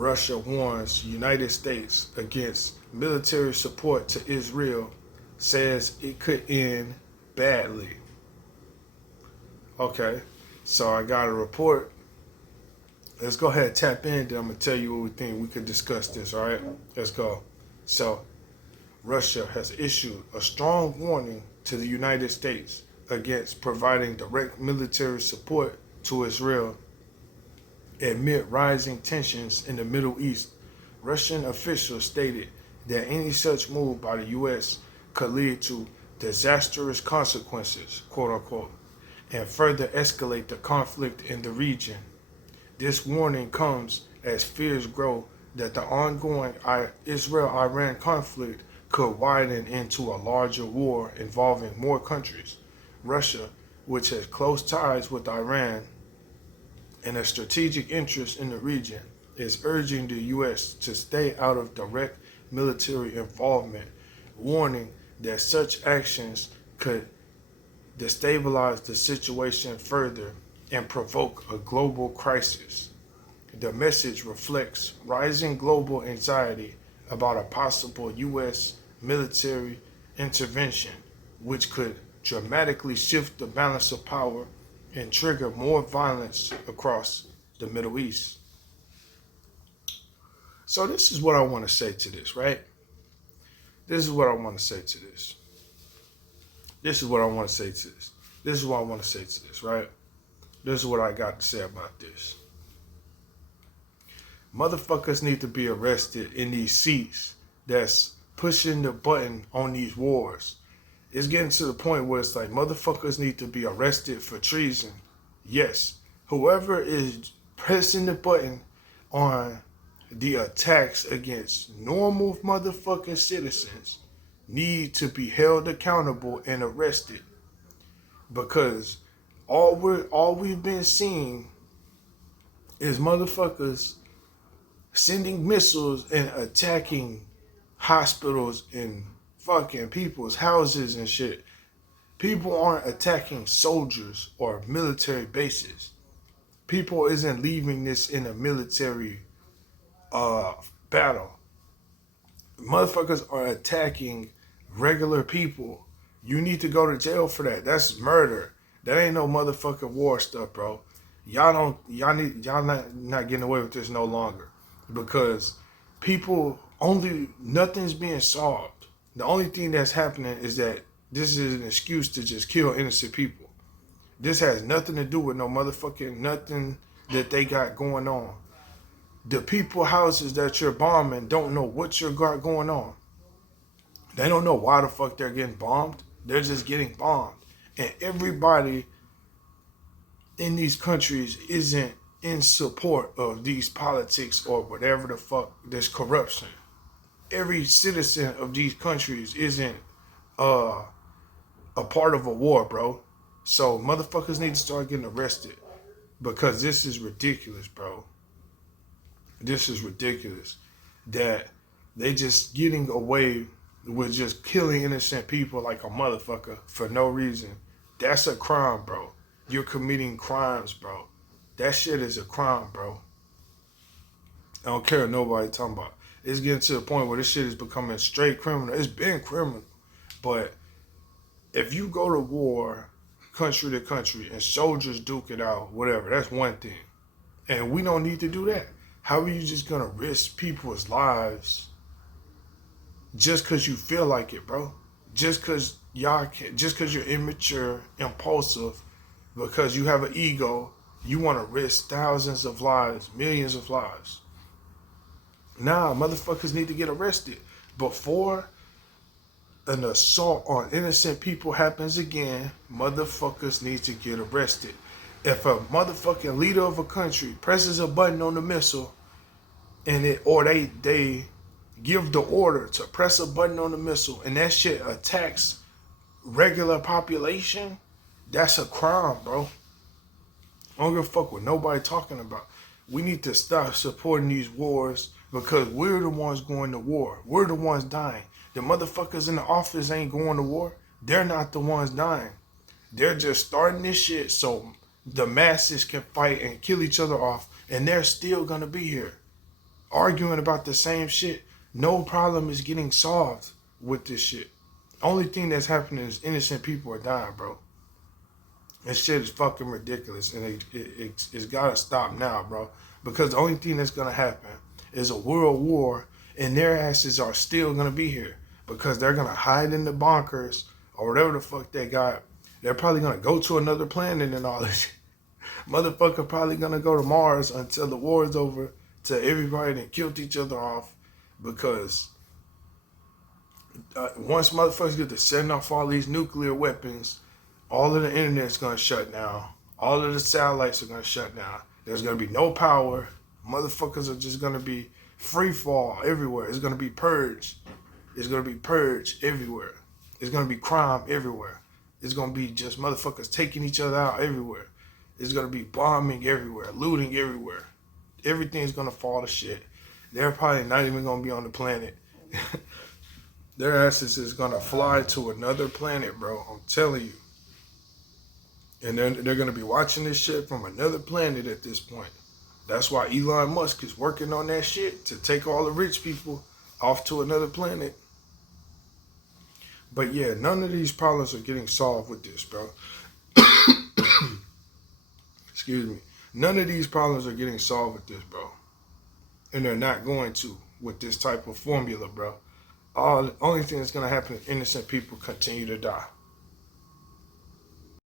Russia warns United States against military support to Israel, says it could end badly. Okay, so I got a report. Let's go ahead and tap in. Then I'm going to tell you what we think. We could discuss this, all right? Let's go. So, Russia has issued a strong warning to the United States against providing direct military support to Israel amid rising tensions in the Middle East. Russian officials stated that any such move by the U.S. could lead to disastrous consequences, quote unquote, and further escalate the conflict in the region. This warning comes as fears grow that the ongoing Israel-Iran conflict could widen into a larger war involving more countries. Russia, which has close ties with Iran and a strategic interest in the region, is urging the U.S. to stay out of direct military involvement, warning that such actions could destabilize the situation further and provoke a global crisis. The message reflects rising global anxiety about a possible U.S. military intervention, which could dramatically shift the balance of power and trigger more violence across the Middle East. So this is what I want to say to this, right? This is what I want to say to this. This is what I want to say to this. This is what I want to say to this, right? This is what I got to say about this. Motherfuckers need to be arrested in these seats that's pushing the button on these wars. It's getting to the point where it's like motherfuckers need to be arrested for treason. Yes, whoever is pressing the button on the attacks against normal motherfucking citizens need to be held accountable and arrested, because all we've been seeing is motherfuckers sending missiles and attacking hospitals and fucking people's houses and shit. People aren't attacking soldiers or military bases. People isn't leaving this in a military battle. Motherfuckers are attacking regular people. You need to go to jail for that. That's murder. That ain't no motherfucking war stuff, bro. Y'all not getting away with this no longer, because nothing's being solved. The only thing that's happening is that this is an excuse to just kill innocent people. This has nothing to do with no motherfucking nothing that they got going on. The people houses that you're bombing don't know what you got going on. They don't know why the fuck they're getting bombed. They're just getting bombed. And everybody in these countries isn't in support of these politics or whatever the fuck, this corruption. Every citizen of these countries isn't a part of a war, bro. So motherfuckers need to start getting arrested, because this is ridiculous, bro. This is ridiculous that they just getting away with just killing innocent people like a motherfucker for no reason. That's a crime, bro. You're committing crimes, bro. That shit is a crime, bro. I don't care what nobody talking about. It's getting to the point where this shit is becoming straight criminal. It's been criminal. But if you go to war, country to country, and soldiers duke it out, whatever, that's one thing. And we don't need to do that. How are you just gonna risk people's lives just because you feel like it, bro? Just because you're immature, impulsive, because you have an ego, you want to risk thousands of lives, millions of lives. Nah, motherfuckers need to get arrested before an assault on innocent people happens again. Motherfuckers need to get arrested. If a motherfucking leader of a country presses a button on the missile and they give the order to press a button on the missile and that shit attacks regular population, that's a crime, bro. I don't give a fuck what nobody talking about. We need to stop supporting these wars, because we're the ones going to war. We're the ones dying. The motherfuckers in the office ain't going to war. They're not the ones dying. They're just starting this shit so the masses can fight and kill each other off, and they're still gonna be here. arguing about the same shit. No problem is getting solved with this shit. Only thing that's happening is innocent people are dying, bro. This shit is fucking ridiculous, and it's gotta stop now, bro. Because the only thing that's gonna happen is a world war, and their asses are still gonna be here because they're gonna hide in the bunkers or whatever the fuck they got. They're probably gonna go to another planet and all this. Motherfucker probably gonna go to Mars until the war is over, till everybody that killed each other off, because once motherfuckers get to setting off all these nuclear weapons, all of the internet's gonna shut down. All of the satellites are gonna shut down. There's gonna be no power. Motherfuckers are just gonna be free fall everywhere. It's gonna be purged. It's gonna be purged everywhere. It's gonna be crime everywhere. It's gonna be just motherfuckers taking each other out everywhere. It's gonna be bombing everywhere, looting everywhere. Everything's gonna fall to shit. They're probably not even gonna be on the planet. Their asses is gonna fly to another planet, bro. I'm telling you. And they're gonna be watching this shit from another planet at this point. That's why Elon Musk is working on that shit, to take all the rich people off to another planet. But yeah, none of these problems are getting solved with this, bro. Excuse me. None of these problems are getting solved with this, bro. And they're not going to with this type of formula, bro. The only thing that's going to happen is innocent people continue to die.